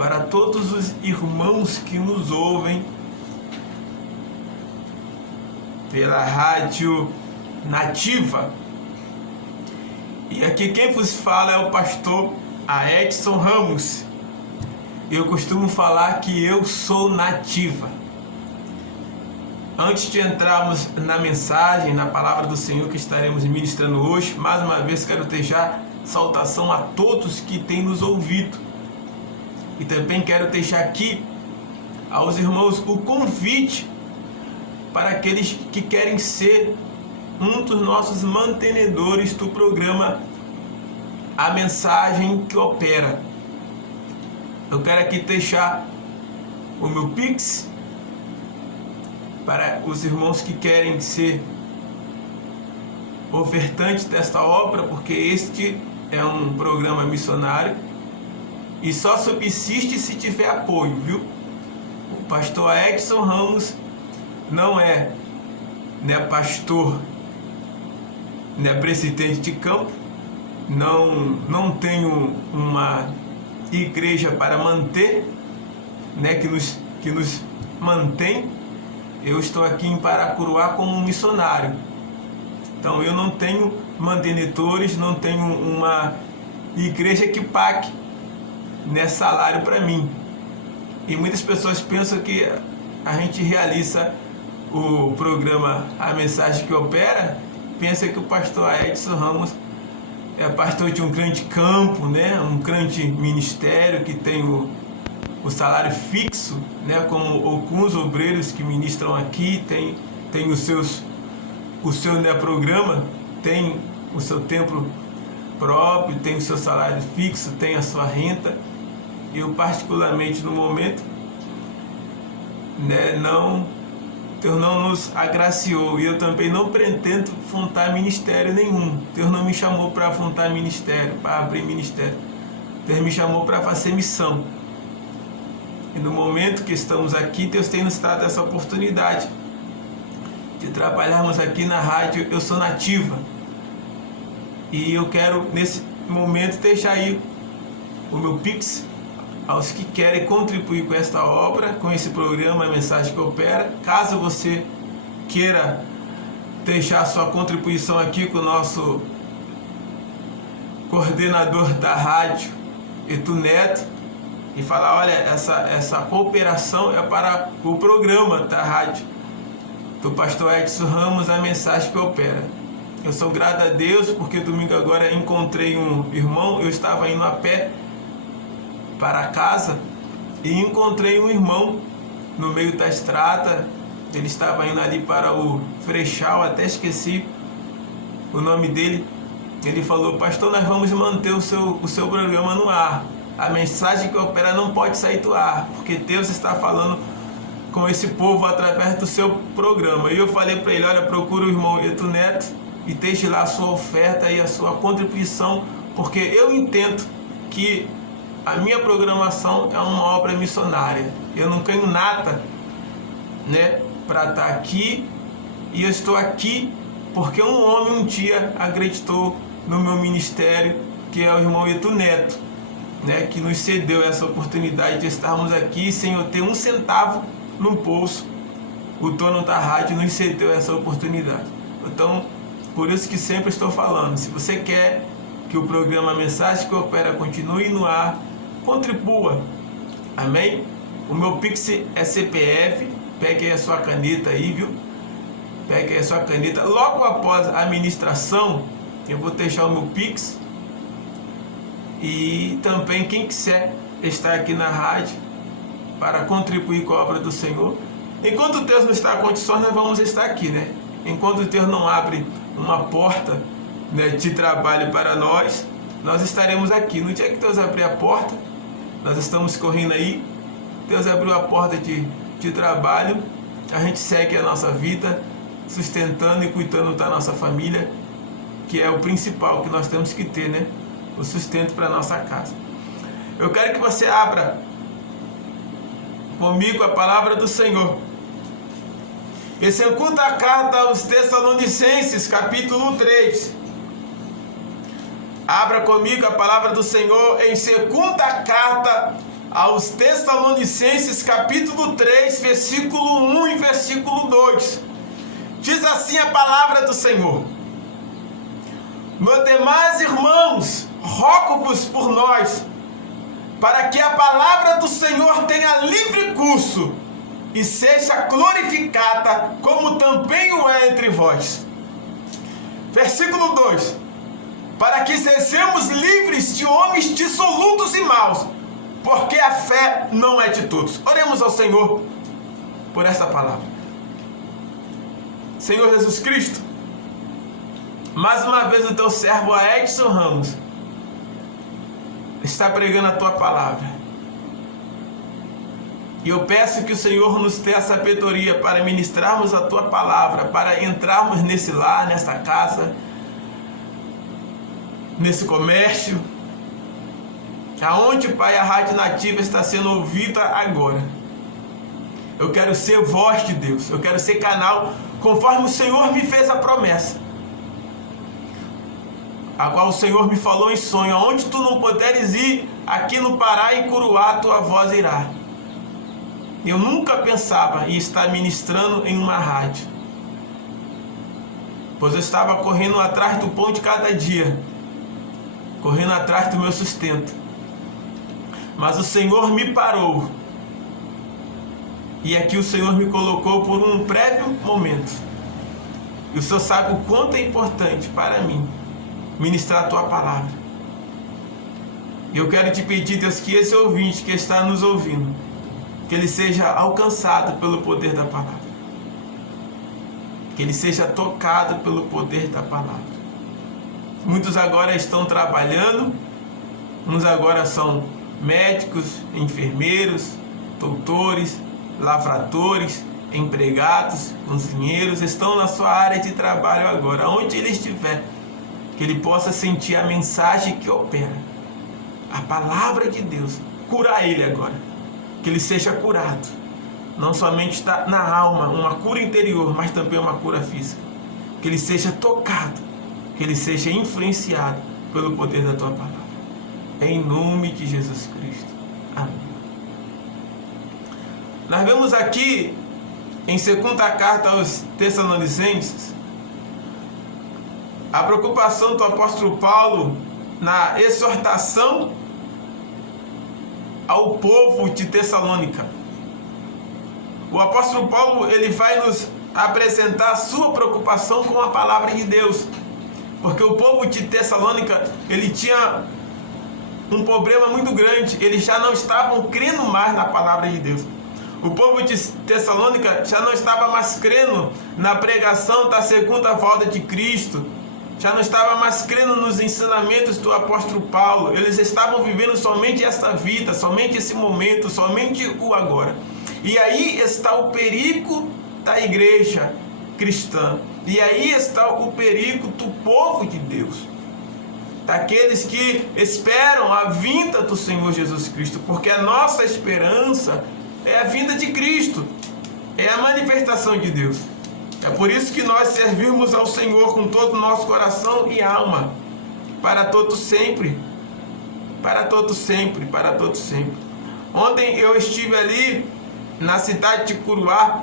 para todos os irmãos que nos ouvem pela Rádio Nativa. E aqui quem vos fala é o pastor Edson Ramos. Eu costumo falar que eu sou nativa. Antes de entrarmos na mensagem, na palavra do Senhor que estaremos ministrando hoje, mais uma vez quero deixar saudação a todos que têm nos ouvido. E também quero deixar aqui aos irmãos o convite para aqueles que querem ser um dos nossos mantenedores do programa A Mensagem que Opera. Eu quero aqui deixar o meu Pix para os irmãos que querem ser ofertantes desta obra, porque este é um programa missionário e só subsiste se tiver apoio, viu? O pastor Edson Ramos não é pastor, presidente de campo, não tenho uma igreja para manter, que nos mantém. Eu estou aqui em Paracuruá como um missionário. Então eu não tenho mantenedores, não tenho uma igreja que pague salário para mim. E muitas pessoas pensam que a gente realiza o programa A Mensagem que Opera, pensa que o pastor Edson Ramos é pastor de um grande campo, um grande ministério que tem o salário fixo, como alguns obreiros que ministram aqui, tem o seu programa, tem o seu templo próprio, tem o seu salário fixo, tem a sua renda. Eu particularmente no momento, Deus não nos agraciou, e eu também não pretendo fundar ministério nenhum. Deus não me chamou para fundar ministério, para abrir ministério. Deus me chamou para fazer missão. E no momento que estamos aqui, Deus tem nos dado essa oportunidade de trabalharmos aqui na rádio Eu Sou Nativa. E eu quero nesse momento deixar aí o meu Pix aos que querem contribuir com esta obra, com esse programa A Mensagem que Opera. Caso você queira deixar sua contribuição aqui com o nosso coordenador da rádio, Edu Neto, e falar, olha, essa cooperação é para o programa da rádio do pastor Edson Ramos, A Mensagem que Opera. Eu sou grato a Deus porque domingo agora encontrei um irmão, eu estava indo a pé para casa e encontrei um irmão no meio da estrada. Ele estava indo ali para o Frechal, até esqueci o nome dele. Ele falou, pastor, nós vamos manter o seu programa no ar. A Mensagem que Opera não pode sair do ar, porque Deus está falando com esse povo através do seu programa. E eu falei para ele, olha, procura o irmão Edu Neto e deixe lá a sua oferta e a sua contribuição, porque eu entendo que a minha programação é uma obra missionária. Eu não tenho nada, para estar aqui, e eu estou aqui porque um homem um dia acreditou no meu ministério, que é o irmão Edu Neto, que nos cedeu essa oportunidade de estarmos aqui sem eu ter um centavo no bolso. O dono da rádio nos cedeu essa oportunidade. Então, por isso que sempre estou falando, se você quer que o programa Mensagem que Opera continue no ar, contribua, amém? O meu Pix é CPF, pegue aí a sua caneta aí, viu? Pegue aí a sua caneta. Logo após a ministração, eu vou deixar o meu Pix. E também quem quiser estar aqui na rádio para contribuir com a obra do Senhor. Enquanto Deus não está a condições, nós vamos estar aqui, Enquanto Deus não abre uma porta, de trabalho para nós estaremos aqui. No dia que Deus abrir a porta, nós estamos correndo aí, Deus abriu a porta de trabalho, a gente segue a nossa vida, sustentando e cuidando da nossa família, que é o principal que nós temos que ter, o sustento para a nossa casa. Eu quero que você abra comigo a palavra do Senhor. E segunda carta aos Tessalonicenses, capítulo 3. Abra comigo a palavra do Senhor em segunda carta aos Tessalonicenses capítulo 3, versículo 1 e versículo 2. Diz assim a palavra do Senhor: Meus demais irmãos, rogo-vos por nós, para que a palavra do Senhor tenha livre curso e seja glorificada, como também o é entre vós. Versículo 2: Para que sejamos livres de homens dissolutos e maus, porque a fé não é de todos. Oremos ao Senhor por essa palavra. Senhor Jesus Cristo, mais uma vez o teu servo Edson Ramos está pregando a tua palavra. E eu peço que o Senhor nos dê a sabedoria para ministrarmos a tua palavra, para entrarmos nesse lar, nessa casa, nesse comércio, aonde, Pai, a Rádio Nativa está sendo ouvida agora. Eu quero ser voz de Deus, eu quero ser canal, conforme o Senhor me fez a promessa, a qual o Senhor me falou em sonho: aonde tu não puderes ir, aqui no Pará e Curuá, tua voz irá. Eu nunca pensava em estar ministrando em uma rádio, pois eu estava correndo atrás do pão de cada dia, correndo atrás do meu sustento. Mas o Senhor me parou, e aqui o Senhor me colocou por um breve momento. E o Senhor sabe o quanto é importante para mim ministrar a tua palavra. E eu quero te pedir, Deus, que esse ouvinte que está nos ouvindo, que ele seja alcançado pelo poder da palavra, que ele seja tocado pelo poder da palavra. Muitos agora estão trabalhando, uns agora são médicos, enfermeiros, doutores, lavradores, empregados, cozinheiros, estão na sua área de trabalho agora, onde ele estiver, que ele possa sentir a mensagem que opera, a palavra de Deus, curar ele agora. Que ele seja curado, não somente na alma, uma cura interior, mas também uma cura física. Que ele seja tocado, que ele seja influenciado pelo poder da tua palavra. Em nome de Jesus Cristo. Amém. Nós vemos aqui em 2ª carta aos Tessalonicenses a preocupação do apóstolo Paulo na exortação ao povo de Tessalônica. O apóstolo Paulo, ele vai nos apresentar a sua preocupação com a palavra de Deus, porque o povo de Tessalônica, ele tinha um problema muito grande, eles já não estavam crendo mais na palavra de Deus. O povo de Tessalônica já não estava mais crendo na pregação da segunda volta de Cristo, já não estava mais crendo nos ensinamentos do apóstolo Paulo. Eles estavam vivendo somente esta vida, somente esse momento, somente o agora. E aí está o perigo da igreja cristã. E aí está o perigo do povo de Deus, daqueles que esperam a vinda do Senhor Jesus Cristo, porque a nossa esperança é a vinda de Cristo, é a manifestação de Deus. É por isso que nós servimos ao Senhor com todo o nosso coração e alma, para todo sempre, para todo sempre, para todo sempre. Ontem eu estive ali na cidade de Curuá,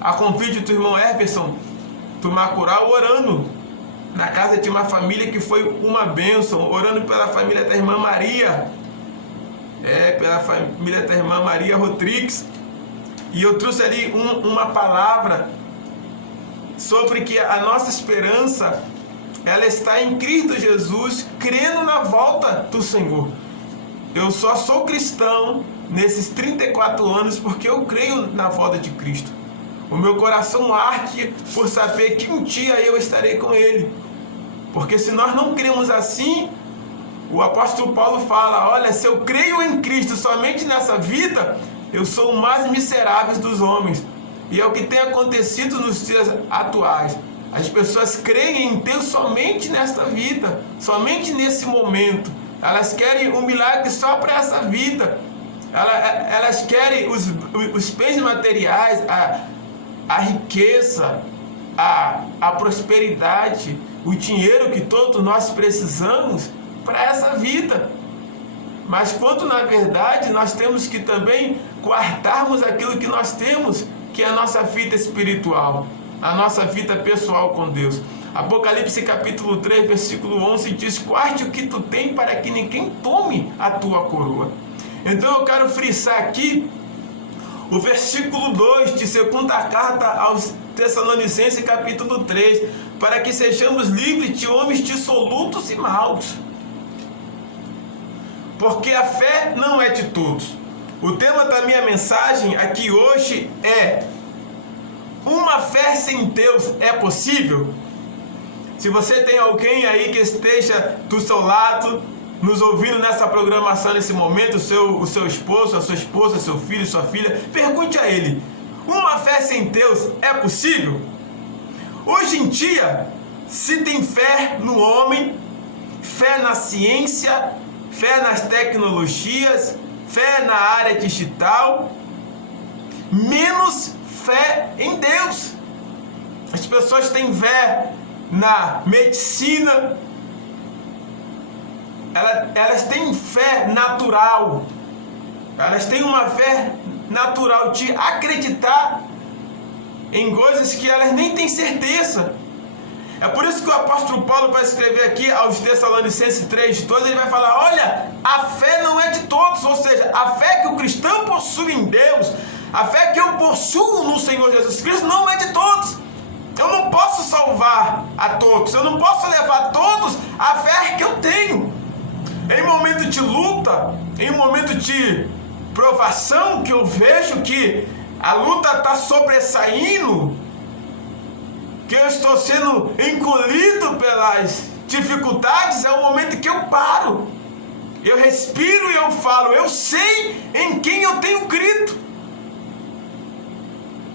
a convite do irmão Everson, do Macurá, orando na casa de uma família que foi uma bênção, orando pela família da irmã Maria, pela família da irmã Maria Rodrigues. E eu trouxe ali uma palavra sobre que a nossa esperança, ela está em Cristo Jesus, crendo na volta do Senhor. Eu só sou cristão nesses 34 anos porque eu creio na volta de Cristo. O meu coração arde por saber que um dia eu estarei com Ele. Porque se nós não cremos assim, o apóstolo Paulo fala: olha, se eu creio em Cristo somente nessa vida, eu sou o mais miserável dos homens. E é o que tem acontecido nos dias atuais. As pessoas creem em Deus somente nesta vida, somente nesse momento. Elas querem um milagre só para essa vida. Elas querem os bens materiais, a riqueza, a prosperidade, o dinheiro que todos nós precisamos para essa vida. mas quando na verdade nós temos que também guardarmos aquilo que nós temos, que é a nossa vida espiritual, a nossa vida pessoal com Deus. Apocalipse capítulo 3, versículo 11 diz: guarde o que tu tem para que ninguém tome a tua coroa. Então eu quero frisar aqui o versículo 2 de segunda carta aos Tessalonicenses capítulo 3, para que sejamos livres de homens dissolutos e maus, porque a fé não é de todos. O tema da minha mensagem aqui hoje é: uma fé sem Deus é possível? Se você tem alguém aí que esteja do seu lado, nos ouvindo nessa programação nesse momento, o seu esposo, a sua esposa, seu filho, sua filha, pergunte a ele: uma fé sem Deus é possível? Hoje em dia, se tem fé no homem, fé na ciência, fé nas tecnologias, fé na área digital, menos fé em Deus. As pessoas têm fé na medicina, elas têm fé natural, elas têm uma fé natural de acreditar em coisas que elas nem têm certeza. É por isso que o apóstolo Paulo vai escrever aqui aos Tessalonicenses 3:2, ele vai falar: olha, a fé não é de todos, ou seja, a fé que o cristão possui em Deus, a fé que eu possuo no Senhor Jesus Cristo não é de todos. Eu não posso salvar a todos, eu não posso levar a todos a fé que eu tenho. Em momento de luta, em momento de provação, que eu vejo que a luta está sobressaindo, que eu estou sendo engolido pelas dificuldades, é o momento que eu paro, eu respiro e eu falo: eu sei em quem eu tenho crido.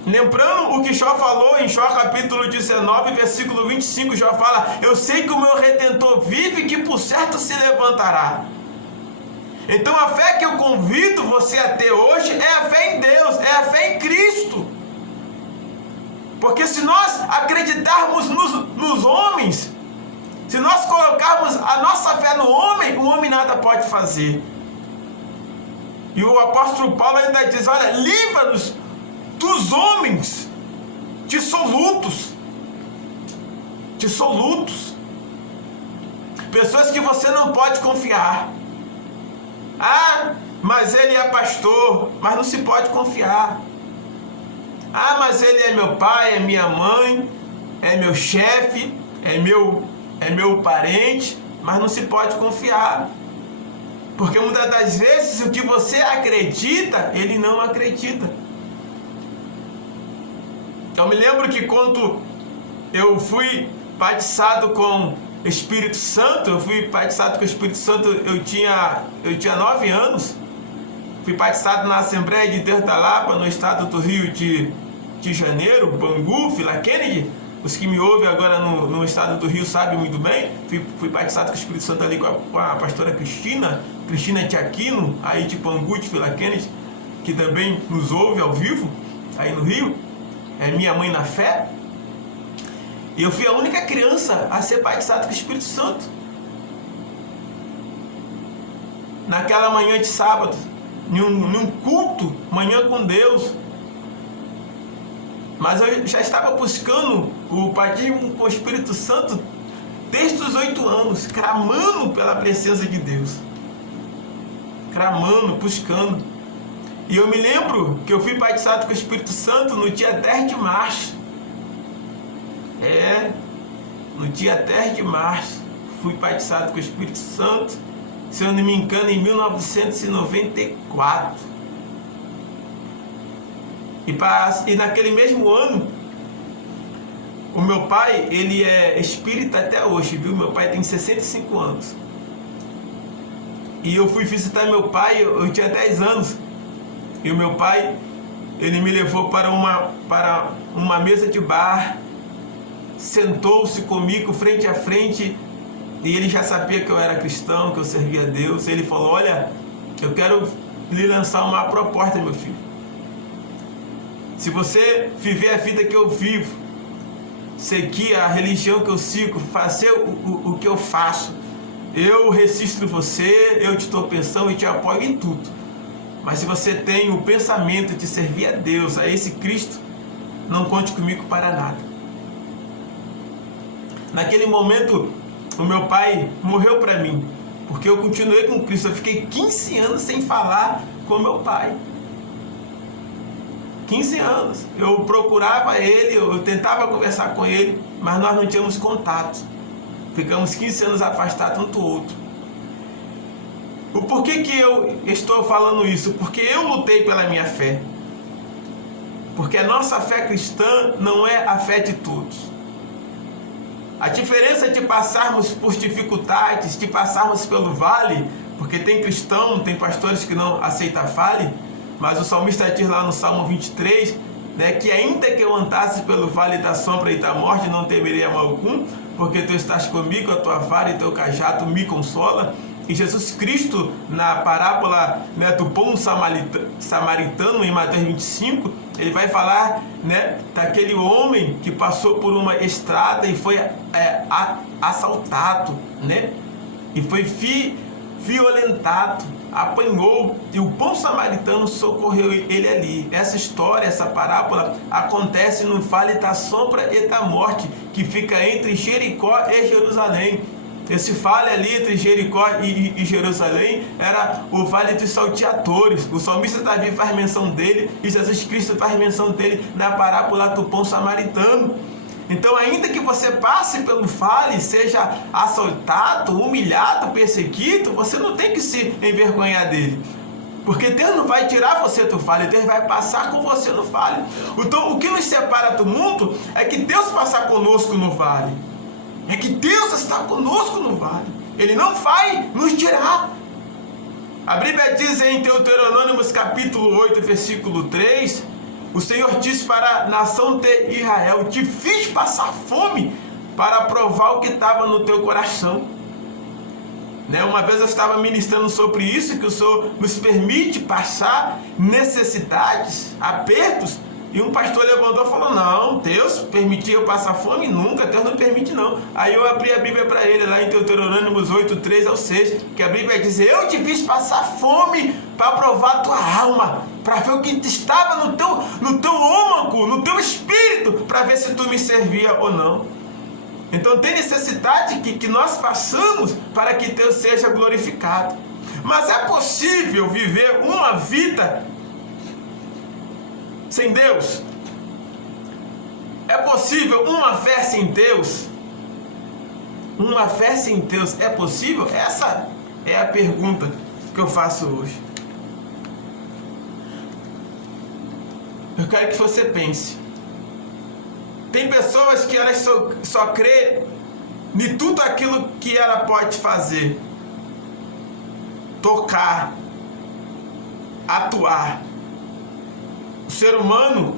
Lembrando o que Jó falou em Jó capítulo 19, versículo 25, Jó fala: eu sei que o meu Redentor vive e que por certo se levantará. Então a fé que eu convido você a ter hoje é a fé em Deus, é a fé em Cristo. Porque se nós acreditarmos nos homens, se nós colocarmos a nossa fé no homem, o homem nada pode fazer. E o apóstolo Paulo ainda diz: olha, livra-nos dos homens dissolutos, pessoas que você não pode confiar. Ah, mas ele é pastor, mas não se pode confiar. Ah, mas ele é meu pai, é minha mãe, é meu chefe, é meu parente, mas não se pode confiar. Porque muitas das vezes o que você acredita, ele não acredita. Eu me lembro que quando eu fui batizado com Espírito Santo, eu tinha 9 anos. Fui batizado na Assembleia de Deus da Lapa, no estado do Rio de Janeiro, Bangu, Vila Kennedy. Os que me ouvem agora no estado do Rio sabem muito bem. Fui batizado com o Espírito Santo ali com a pastora Cristina de Aquino, aí de Bangu, de Vila Kennedy, que também nos ouve ao vivo, aí no Rio. É minha mãe na fé. E eu fui a única criança a ser batizado com o Espírito Santo. Naquela manhã de sábado, num culto, manhã com Deus. Mas eu já estava buscando o batismo com o Espírito Santo desde os 8 anos, clamando pela presença de Deus. Clamando, buscando. E eu me lembro que eu fui batizado com o Espírito Santo no dia 10 de março. No dia 10 de março, fui batizado com o Espírito Santo, se eu não me engano, em 1994. E naquele mesmo ano, o meu pai, ele é espírita até hoje, viu? Meu pai tem 65 anos. E eu fui visitar meu pai, eu tinha 10 anos. E o meu pai, ele me levou para uma mesa de bar, sentou-se comigo frente a frente, e ele já sabia que eu era cristão, que eu servia a Deus. Ele falou: olha, eu quero lhe lançar uma proposta, meu filho. Se você viver a vida que eu vivo, seguir a religião que eu sigo, fazer o que eu faço, eu resisto você, eu te dou pensão e te apoio em tudo. Mas se você tem o pensamento de servir a Deus, a esse Cristo, não conte comigo para nada. Naquele momento, o meu pai morreu para mim, porque eu continuei com Cristo. Eu fiquei 15 anos sem falar com meu pai. 15 anos. Eu procurava ele, eu tentava conversar com ele, mas nós não tínhamos contato. Ficamos 15 anos afastados um do outro. O porquê que eu estou falando isso? Porque eu lutei pela minha fé. Porque a nossa fé cristã não é a fé de todos. A diferença de passarmos por dificuldades, de passarmos pelo vale, porque tem cristão, tem pastores que não aceitam vale, mas o salmista diz lá no Salmo 23, né, que ainda que eu andasse pelo vale da sombra e da morte, não temerei a mal algum, porque tu estás comigo, a tua vara e teu cajado me consola. E Jesus Cristo, na parábola, né, do bom samaritano, em Mateus 25, ele vai falar, né, daquele homem que passou por uma estrada e foi assaltado, né, e foi violentado, apanhou, e o bom samaritano socorreu ele ali. Essa história, essa parábola acontece no vale da sombra e da morte, que fica entre Jericó e Jerusalém. Esse vale ali entre Jericó e Jerusalém era o vale dos salteadores. O salmista Davi faz menção dele e Jesus Cristo faz menção dele na parábola do bom samaritano. Então, ainda que você passe pelo vale, seja assaltado, humilhado, perseguido, você não tem que se envergonhar dele. Porque Deus não vai tirar você do vale, Deus vai passar com você no vale. Então, o que nos separa do mundo é que Deus passa conosco no vale. É que Deus está conosco no vale. Ele não vai nos tirar. A Bíblia diz em Deuteronômio capítulo 8, versículo 3, o Senhor disse para a nação de Israel: te fiz passar fome para provar o que estava no teu coração. Né? Uma vez eu estava ministrando sobre isso, que o Senhor nos permite passar necessidades, apertos, e um pastor levantou e falou: não, Deus permitiu eu passar fome? Nunca, Deus não permite não. Aí eu abri a Bíblia para ele, lá em Deuteronômio 8, 3 ao 6, que a Bíblia diz: eu te fiz passar fome para provar a tua alma, para ver o que estava no teu âmago, no teu espírito, para ver se tu me servia ou não. Então tem necessidade que nós passamos para que Deus seja glorificado. Mas é possível viver uma vida sem Deus? É possível uma fé sem Deus? Uma fé sem Deus é possível? Essa é a pergunta que eu faço hoje. Eu quero que você pense. Tem pessoas que elas só crê em tudo aquilo que ela pode fazer, tocar, atuar. O ser humano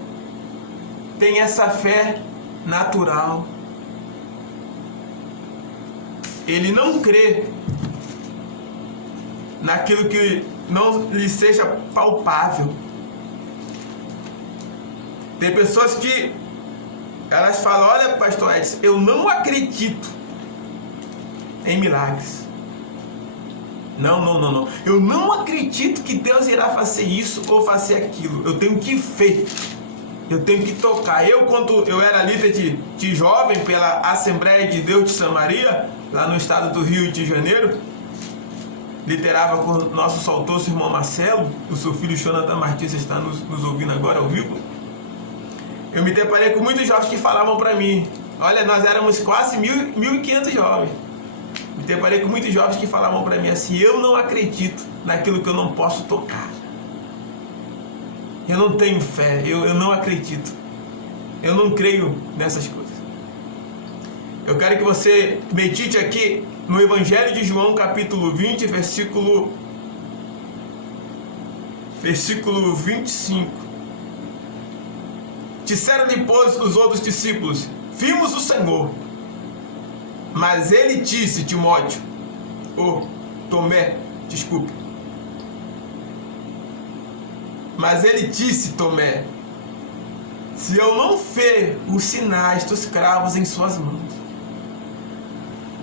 tem essa fé natural. Ele não crê naquilo que não lhe seja palpável. Tem pessoas que elas falam: olha, pastor Edson, eu não acredito em milagres. Não. Eu não acredito que Deus irá fazer isso ou fazer aquilo. Eu tenho que ver. Eu tenho que tocar. Quando eu era líder de jovem pela Assembleia de Deus de Samaria, lá no estado do Rio de Janeiro, liderava com o nosso saudoso irmão Marcelo, o seu filho Jonathan Martins está nos ouvindo agora ao vivo. Eu me deparei com muitos jovens que falavam para mim, olha, nós éramos quase 1.500 jovens. Me deparei com muitos jovens que falavam para mim assim: eu não acredito naquilo que eu não posso tocar. Eu não tenho fé, eu não acredito. Eu não creio nessas coisas. Eu quero que você medite aqui no Evangelho de João, capítulo 20, versículo 25. Disseram-lhe, pois, os outros discípulos: vimos o Senhor. Mas ele disse, Mas ele disse, Tomé: se eu não ver os sinais dos cravos em suas mãos,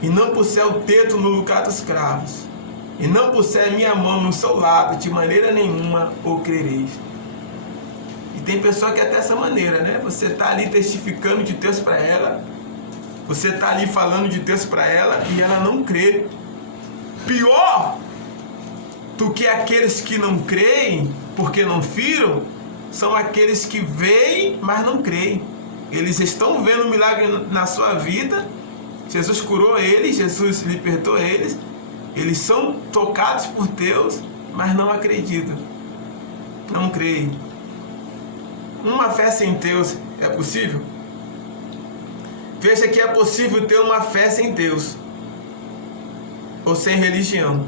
e não puser o dedo no lugar dos cravos, e não puser a minha mão no seu lado, de maneira nenhuma o crereis. E tem pessoa que é dessa maneira, né? Você está ali testificando de Deus para ela, você está ali falando de Deus para ela e ela não crê. Pior do que aqueles que não creem, porque não viram, são aqueles que veem, mas não creem. Eles estão vendo um milagre na sua vida, Jesus curou eles, Jesus libertou eles, eles são tocados por Deus, mas não acreditam, não creem. Uma fé sem Deus é possível? Veja que é possível ter uma fé sem Deus, ou sem religião.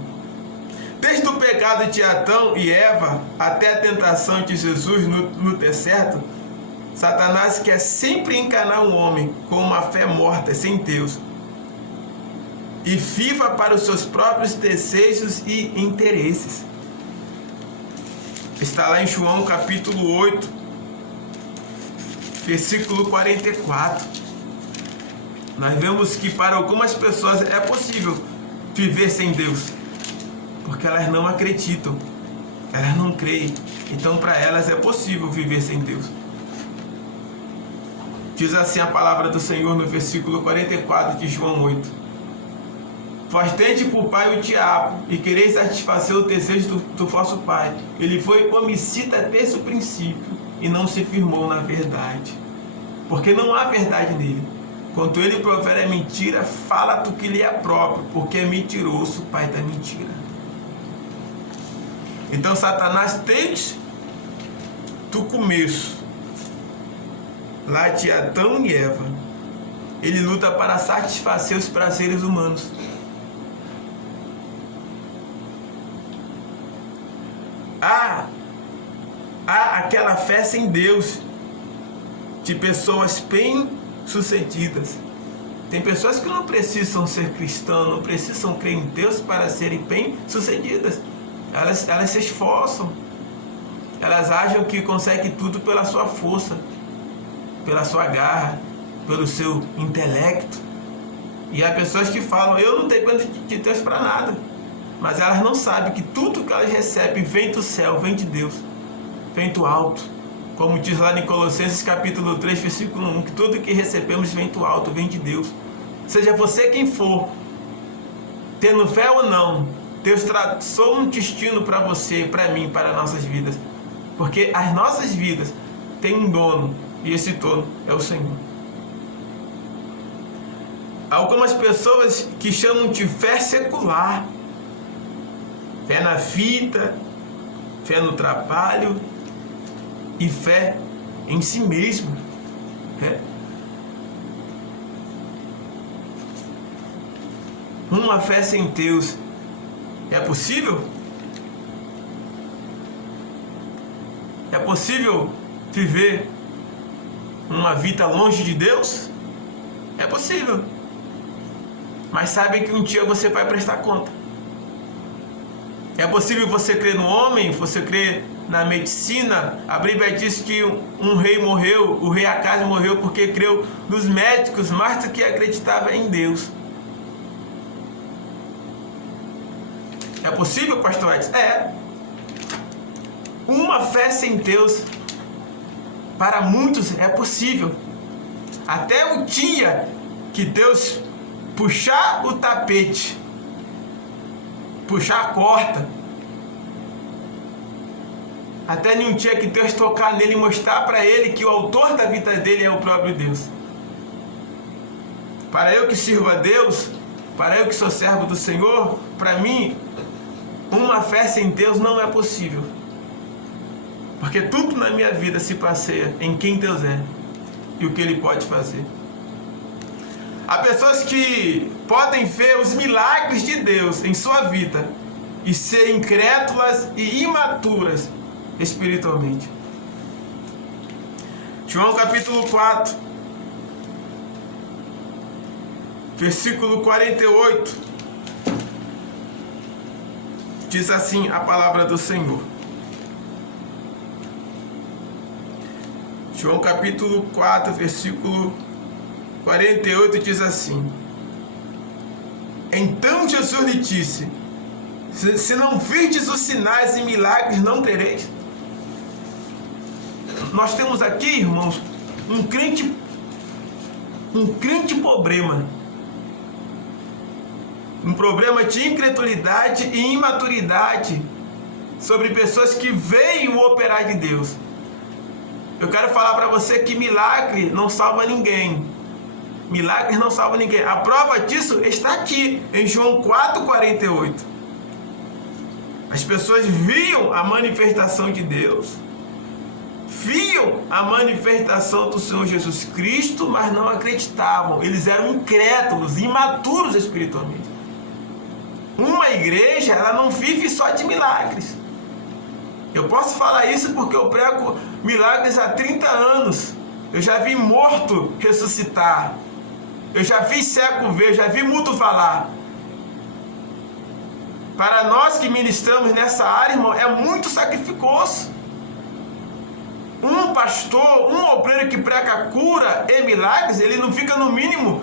Desde o pecado de Adão e Eva até a tentação de Jesus no deserto, Satanás quer sempre enganar um homem com uma fé morta, sem Deus, e viva para os seus próprios desejos e interesses. Está lá em João capítulo 8, versículo 44. Nós vemos que para algumas pessoas é possível viver sem Deus, porque elas não acreditam, elas não creem. Então para elas é possível viver sem Deus. Diz assim a palavra do Senhor no versículo 44 de João 8. Vós tendes por pai o diabo, e quereis satisfazer o desejo do vosso pai. Ele foi homicida desde o princípio, e não se firmou na verdade, porque não há verdade nele. Quando ele profere a mentira, fala do que lhe é próprio, porque é mentiroso, pai da mentira. Então Satanás, desde do começo, lá de Adão e Eva, ele luta para satisfazer os prazeres humanos. Há aquela fé sem Deus, de pessoas bem-sucedidas. Tem pessoas que não precisam ser cristãs, não precisam crer em Deus para serem bem-sucedidas. Elas se esforçam, elas acham que conseguem tudo pela sua força, pela sua garra, pelo seu intelecto. E há pessoas que falam, eu não dependo de Deus para nada, mas elas não sabem que tudo que elas recebem vem do céu, vem de Deus, vem do alto. Como diz lá em Colossenses capítulo 3, versículo 1, que tudo que recebemos vem do alto, vem de Deus. Seja você quem for, tendo fé ou não, Deus traçou um destino para você, para mim, para nossas vidas. Porque as nossas vidas têm um dono, e esse dono é o Senhor. Algumas pessoas que chamam de fé secular, fé na vida, fé no trabalho e fé em si mesmo. Uma fé sem Deus é possível? É possível viver uma vida longe de Deus? É possível. Mas sabe que um dia você vai prestar conta. É possível você crer no homem, você crer na medicina. A Bíblia diz que um rei morreu, o rei Acaz morreu porque creu nos médicos mais do que acreditava em Deus. É possível, pastor Edson? É. Uma fé sem Deus, para muitos, é possível. Até o dia que Deus puxar o tapete, puxar a corda, até nenhum dia que Deus tocar nele e mostrar para ele que o autor da vida dele é o próprio Deus. Para eu que sirvo a Deus, para eu que sou servo do Senhor, para mim, uma fé sem Deus não é possível. Porque tudo na minha vida se passeia em quem Deus é e o que Ele pode fazer. Há pessoas que podem ver os milagres de Deus em sua vida e ser incrédulas e imaturas espiritualmente. João capítulo 4, versículo 48, diz assim a palavra do Senhor. João capítulo 4, versículo 48 diz assim: Então Jesus lhe disse: se não virdes os sinais e milagres, não crereis. Nós temos aqui, irmãos, um crente problema. Um problema de incredulidade e imaturidade sobre pessoas que veem o operar de Deus. Eu quero falar para você que milagre não salva ninguém. Milagres não salvam ninguém. A prova disso está aqui, em João 4,48. As pessoas viam a manifestação de Deus, viam a manifestação do Senhor Jesus Cristo, mas não acreditavam. Eles eram incrédulos, imaturos espiritualmente. Uma igreja, ela não vive só de milagres. Eu posso falar isso porque eu prego milagres há 30 anos. Eu já vi morto ressuscitar. Eu já vi cego ver, já vi mudo falar. Para nós que ministramos nessa área, irmão, é muito sacrificoso. Um pastor, um obreiro que prega cura e milagres, ele não fica no mínimo,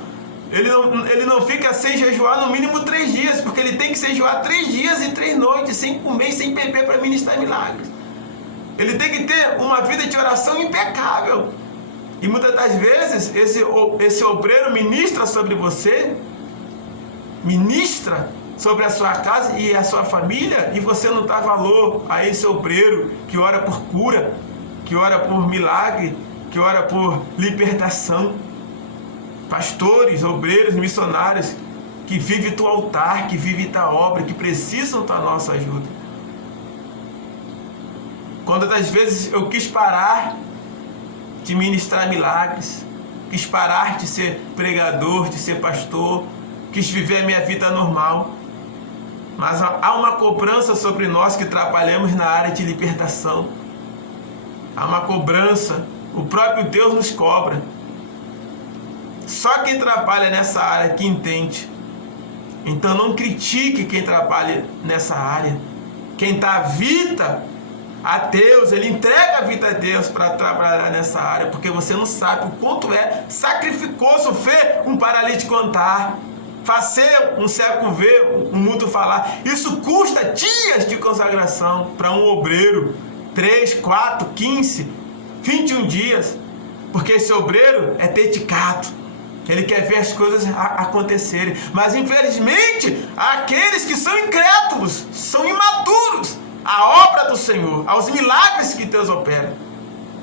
ele não fica sem jejuar no mínimo 3 dias, porque ele tem que jejuar 3 dias e 3 noites, sem comer e sem beber para ministrar milagres. Ele tem que ter uma vida de oração impecável. E muitas das vezes, esse obreiro ministra sobre você, ministra sobre a sua casa e a sua família, e você não dá valor a esse obreiro que ora por cura, que ora por milagre, que ora por libertação. Pastores, obreiros, missionários que vivem do altar, que vivem da obra, que precisam da nossa ajuda. Quantas das vezes eu quis parar de ministrar milagres, quis parar de ser pregador, de ser pastor, quis viver a minha vida normal. Mas há uma cobrança sobre nós que trabalhamos na área de libertação. Há uma cobrança, o próprio Deus nos cobra. Só quem trabalha nessa área que entende. Então não critique quem trabalha nessa área. Quem dá vida a Deus, ele entrega a vida a Deus para trabalhar nessa área, porque você não sabe o quanto é sacrificoso ver um paralítico andar, fazer um cego ver, um mudo falar. Isso custa dias de consagração para um obreiro, 3, 4, 15, 21 dias, porque esse obreiro é dedicado, ele quer ver as coisas acontecerem. Mas infelizmente, aqueles que são incrédulos, são imaturos à obra do Senhor, aos milagres que Deus opera.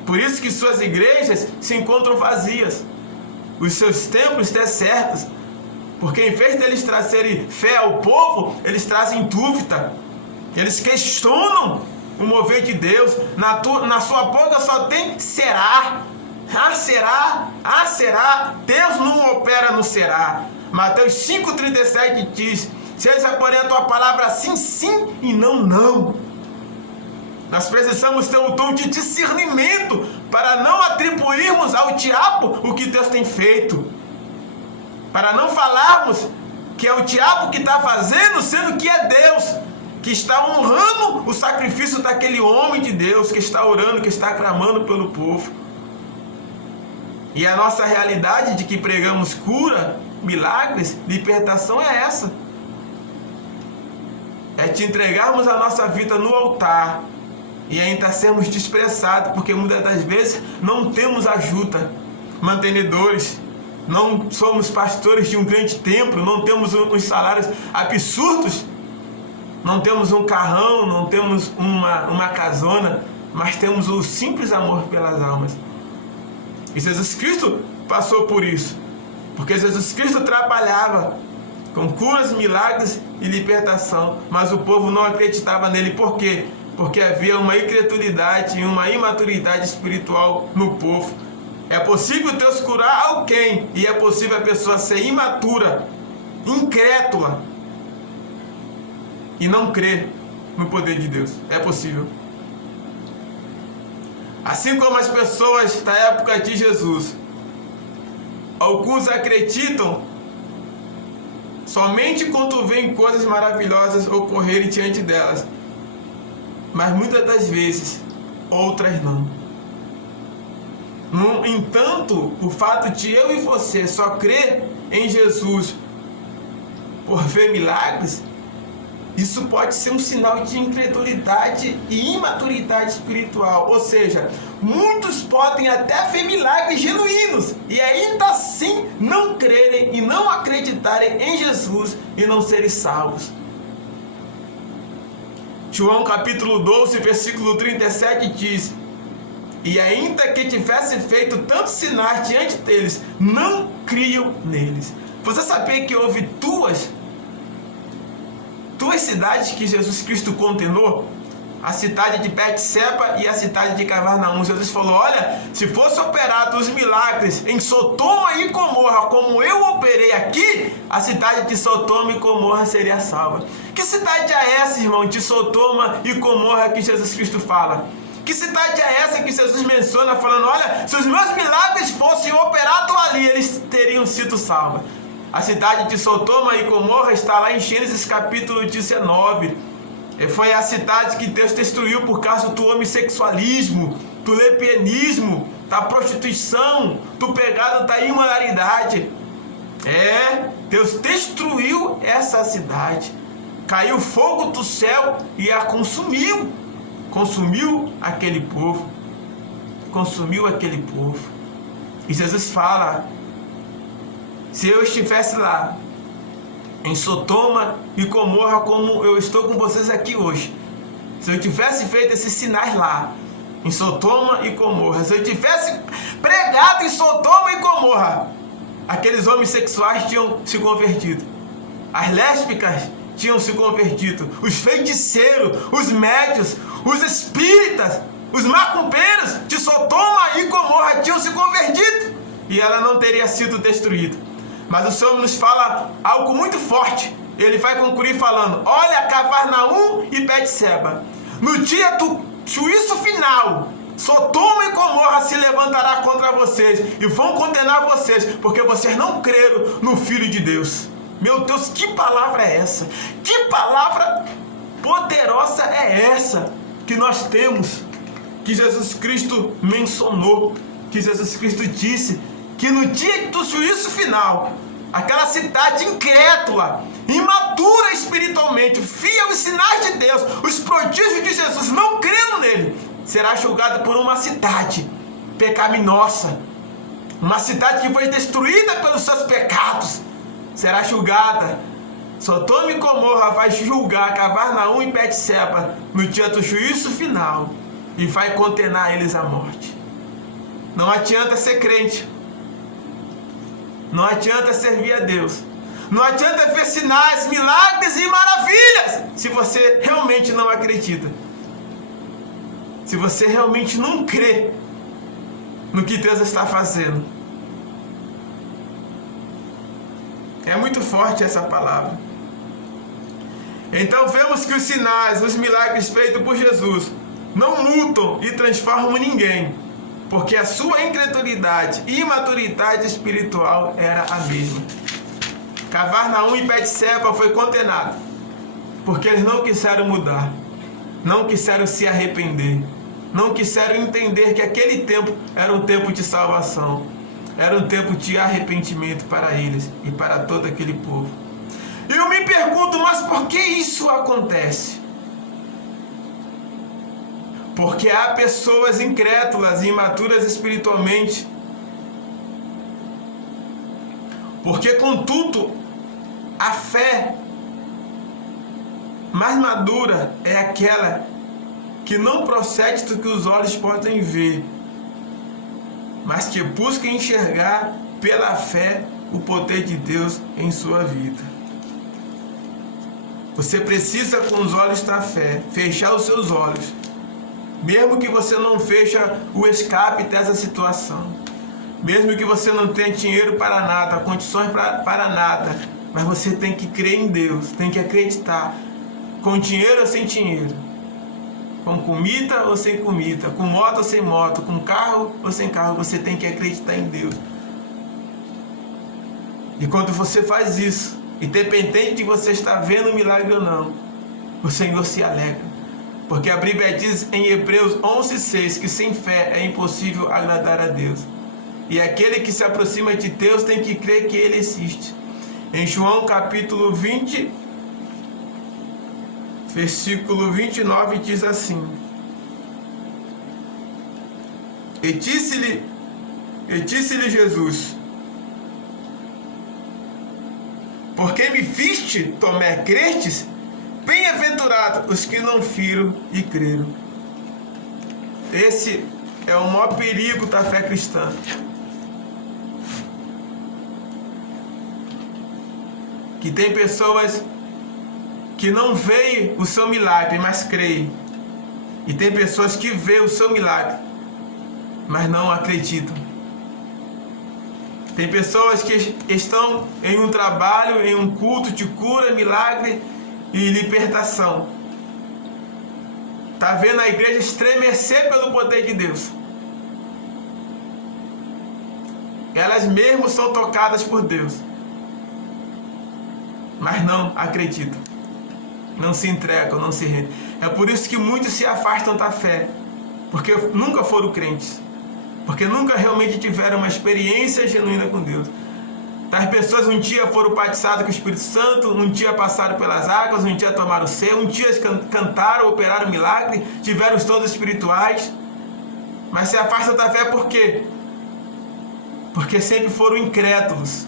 Por isso que suas igrejas se encontram vazias, os seus templos desertos, porque em vez deles trazerem fé ao povo, eles trazem dúvida, eles questionam o mover de Deus. Na sua boca só tem será. Será. Deus não opera no será. Mateus 5,37 diz: seja porém a tua palavra sim, sim e não, não. Nós precisamos ter o dom de discernimento para não atribuirmos ao diabo o que Deus tem feito, para não falarmos que é o diabo que está fazendo, sendo que é Deus que está honrando o sacrifício daquele homem de Deus, que está orando, que está clamando pelo povo. E a nossa realidade de que pregamos cura, milagres, libertação é essa. É te entregarmos a nossa vida no altar e ainda sermos desprezados, porque muitas das vezes não temos ajuda, mantenedores, não somos pastores de um grande templo, não temos uns salários absurdos, não temos um carrão, não temos uma casona, mas temos o simples amor pelas almas. E Jesus Cristo passou por isso, porque Jesus Cristo trabalhava com curas, milagres e libertação, mas o povo não acreditava nele. Por quê? Porque havia uma incredulidade e uma imaturidade espiritual no povo. É possível Deus curar alguém, e é possível a pessoa ser imatura, incrédula e não crer no poder de Deus. É possível. Assim como as pessoas da época de Jesus, alguns acreditam somente quando veem coisas maravilhosas ocorrerem diante delas, mas muitas das vezes outras não. No entanto, o fato de eu e você só crer em Jesus por ver milagres, isso pode ser um sinal de incredulidade e imaturidade espiritual. Ou seja, muitos podem até ver milagres genuínos e ainda assim não crerem e não acreditarem em Jesus e não serem salvos. João capítulo 12, versículo 37 diz: e ainda que tivesse feito tantos sinais diante deles, não criam neles. Você sabia que houve duas cidades que Jesus Cristo condenou? A cidade de Betseba e a cidade de Cafarnaum. Jesus falou: olha, se fosse operado os milagres em Sodoma e Gomorra como eu operei aqui, a cidade de Sodoma e Gomorra seria salva. Que cidade é essa, irmão, de Sodoma e Gomorra que Jesus Cristo fala? Que cidade é essa que Jesus menciona falando: olha, se os meus milagres fossem operados ali, eles teriam sido salvos? A cidade de Sodoma e Gomorra está lá em Gênesis capítulo 19. Foi a cidade que Deus destruiu por causa do homossexualismo, do lesbianismo, da prostituição, do pecado, da imoralidade. Deus destruiu essa cidade. Caiu fogo do céu e a consumiu. Consumiu aquele povo. Consumiu aquele povo. E Jesus fala: se eu estivesse lá, em Sodoma e Gomorra, como eu estou com vocês aqui hoje, se eu tivesse feito esses sinais lá, em Sodoma e Gomorra, se eu tivesse pregado em Sodoma e Gomorra, aqueles homossexuais tinham se convertido, as lésbicas tinham se convertido, os feiticeiros, os médios, os espíritas, os macumbeiros de Sodoma e Gomorra tinham se convertido, e ela não teria sido destruída. Mas o Senhor nos fala algo muito forte. Ele vai concluir falando: olha, Cafarnaum e Betseba, no dia do juízo final, Sodoma e Gomorra se levantará contra vocês e vão condenar vocês, porque vocês não creram no Filho de Deus. Meu Deus, que palavra é essa? Que palavra poderosa é essa que nós temos, que Jesus Cristo mencionou, que Jesus Cristo disse que no dia do juízo final, aquela cidade incrédula, imatura espiritualmente, via os sinais de Deus, os prodígios de Jesus, não crendo nele, será julgada por uma cidade pecaminosa, uma cidade que foi destruída pelos seus pecados, será julgada. Sodoma e Gomorra vai julgar Cafarnaum e Betseba no dia do juízo final e vai condenar eles à morte. Não adianta ser crente, não adianta servir a Deus, não adianta ver sinais, milagres e maravilhas se você realmente não acredita, se você realmente não crê no que Deus está fazendo. É muito forte essa palavra. Então vemos que os sinais, os milagres feitos por Jesus não mudam e transformam ninguém, porque a sua incredulidade e imaturidade espiritual era a mesma. Cafarnaum e Betseba foi condenado porque eles não quiseram mudar, não quiseram se arrepender, não quiseram entender que aquele tempo era um tempo de salvação, era um tempo de arrependimento para eles e para todo aquele povo. E eu me pergunto, mas por que isso acontece? Porque há pessoas incrédulas e imaturas espiritualmente. Porque, contudo, a fé mais madura é aquela que não procede do que os olhos podem ver, mas que busca enxergar pela fé o poder de Deus em sua vida. Você precisa, com os olhos da fé, fechar os seus olhos, mesmo que você não feche o escape dessa situação, mesmo que você não tenha dinheiro para nada, condições para nada, mas você tem que crer em Deus, tem que acreditar, com dinheiro ou sem dinheiro, com comida ou sem comida, com moto ou sem moto, com carro ou sem carro, você tem que acreditar em Deus. E quando você faz isso, independente de você estar vendo um milagre ou não, o Senhor se alegra. Porque a Bíblia diz em Hebreus 11:6 que sem fé é impossível agradar a Deus. E aquele que se aproxima de Deus tem que crer que Ele existe Em João capítulo 20, versículo 29 diz assim: E disse-lhe Jesus: Porque me viste, Tomé, crestes? Bem-aventurados os que não viram e creram. Esse é o maior perigo da fé cristã. Que tem pessoas que não veem o seu milagre, mas creem. E tem pessoas que veem o seu milagre, mas não acreditam. Tem pessoas que estão em um trabalho, em um culto de cura, milagre e libertação. Está vendo a igreja estremecer pelo poder de Deus. Elas mesmas são tocadas por Deus, mas não acreditam, não se entregam, não se rendem. É por isso que muitos se afastam da fé, porque nunca foram crentes, porque nunca realmente tiveram uma experiência genuína com Deus. As pessoas um dia foram batizadas com o Espírito Santo, um dia passaram pelas águas, um dia tomaram ceia, um dia cantaram, operaram milagre, tiveram os dons espirituais, mas se afastam da fé por quê? Porque sempre foram incrédulos,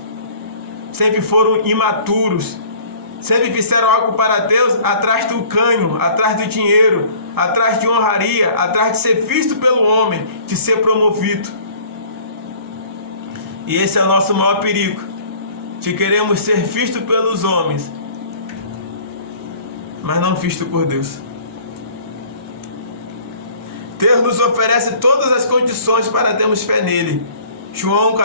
sempre foram imaturos, sempre fizeram algo para Deus atrás do ganho, atrás do dinheiro, atrás de honraria, atrás de ser visto pelo homem, de ser promovido. E esse é o nosso maior perigo, de queremos ser vistos pelos homens, mas não visto por Deus. Deus nos oferece todas as condições para termos fé nele. João